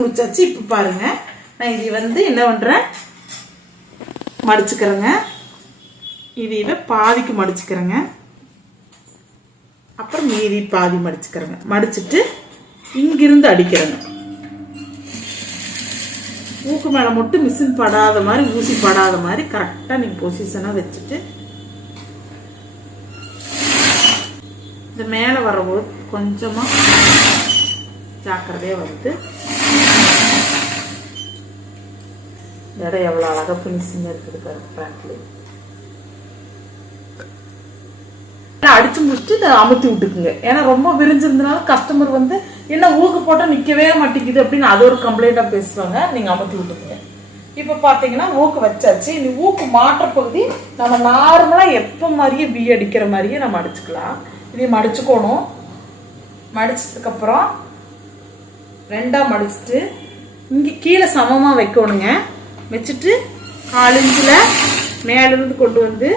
முடிச்சாச்சு. இப்போ பாருங்க, நான் இது வந்து என்ன பண்றேன், மடிச்சுக்கிறேங்க. இதை பாதிக்கு மடிச்சுக்கிறேங்க. அப்புறம் மீதி பாதி மடிச்சுக்கிறேங்க. மடிச்சுட்டு இங்கிருந்து அடிக்கிறேங்க. ஊக்கு மேலே மட்டும் மிஷின் படாத மாதிரி, ஊசி படாத மாதிரி கரெக்டாக நீங்கள் பொசிஷனாக வச்சுட்டு இந்த மேலே வரபோது கொஞ்சமாக ஜாக்கிரதையாக வந்து இடம் எவ்வளோ அழகாக ஃபினிஷிங்காக இருக்குது பாருங்க. அடிச்சு முடிச்சுட்டு இதை அமுத்தி விட்டுக்குங்க. ஏன்னா ரொம்ப விரிஞ்சிருந்தனால கஸ்டமர் வந்து என்ன ஊக்கு போட்டால் நிற்கவே மாட்டேங்குது அப்படின்னு அது ஒரு கம்ப்ளைண்டாக பேசுவாங்க. நீங்கள் அமுத்தி விட்டுக்குங்க. இப்போ பார்த்தீங்கன்னா ஊக்கு வச்சாச்சு. இந்த ஊக்கு மாற்ற பகுதி நம்ம நார்மலாக எப்போ மாதிரியே வி அடிக்கிற மாதிரியே நம்ம அடிச்சுக்கலாம். இதை மடிச்சுக்கணும். மடிச்சதுக்கப்புறம் ரெண்டாக மடிச்சுட்டு இங்கே கீழே சமமாக வைக்கணுங்க. வச்சுட்டு 4 இன்ச்சில் மேலிருந்து கொண்டு வந்து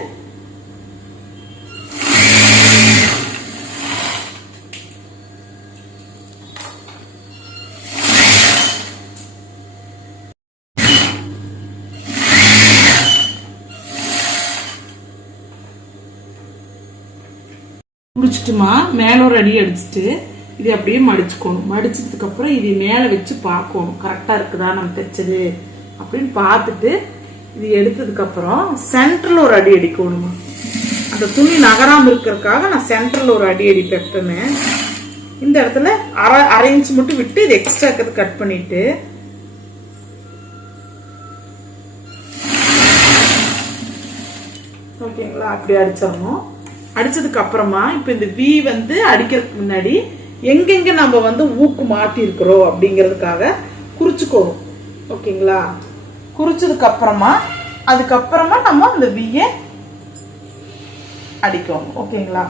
முடிச்சுட்டுமா மேலே ஒரு அடி அடிச்சுட்டு இது அப்படியே மடிச்சுக்கணும். மடிச்சதுக்கு அப்புறம் இது மேலே வச்சு பார்க்கணும் கரெக்டாக இருக்குதா நம்ம தைச்சது அப்படின்னு பார்த்துட்டு இது எடுத்ததுக்கு அப்புறம் சென்டர்ல ஒரு அடி அடிக்கணுமா. அந்த துணி நகராம இருக்கிறதுக்காக நான் சென்டர்ல ஒரு அடி அடிப்பேன்னு இந்த இடத்துல அரை இன்ச் மட்டும் விட்டு இது எக்ஸ்ட்ரா இருக்கிறது கட் பண்ணிட்டு ஓகேங்களா, அப்படி அடிச்சிடணும். அடிச்சதுக்கு அப்புறமா இப்ப இந்த வி வந்து அடிக்கிறதுக்கு முன்னாடி எங்கெங்க நம்ம வந்து ஊக்கு மாட்டி இருக்கிறோம் அப்படிங்கிறதுக்காக குறிச்சுக்கணும். ஓகேங்களா, குறிச்சதுக்கு அப்புறமா அதுக்கப்புறமா நம்ம அந்த வியை அடிக்கணும். ஓகேங்களா,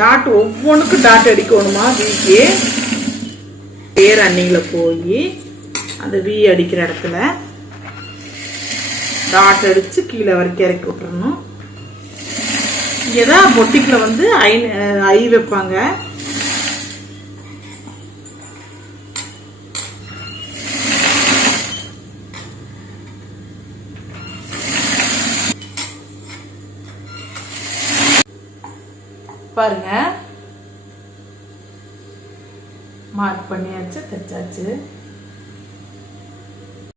டாட் ஒவ்வொன்றுக்கும் டாட் அடிக்கணுமா. விக்கு பேர் அன்னிங்கள போய் அந்த வி அடிக்கிற இடத்துல டாட் அடிச்சு கீழே வரைக்கும் இறக்கி விட்டுறணும். இங்கேதான் பொட்டிக்குல வந்து ஐ வைப்பாங்க. பாருங்க, மார்க் பண்ணியாச்சு, தைச்சாச்சு.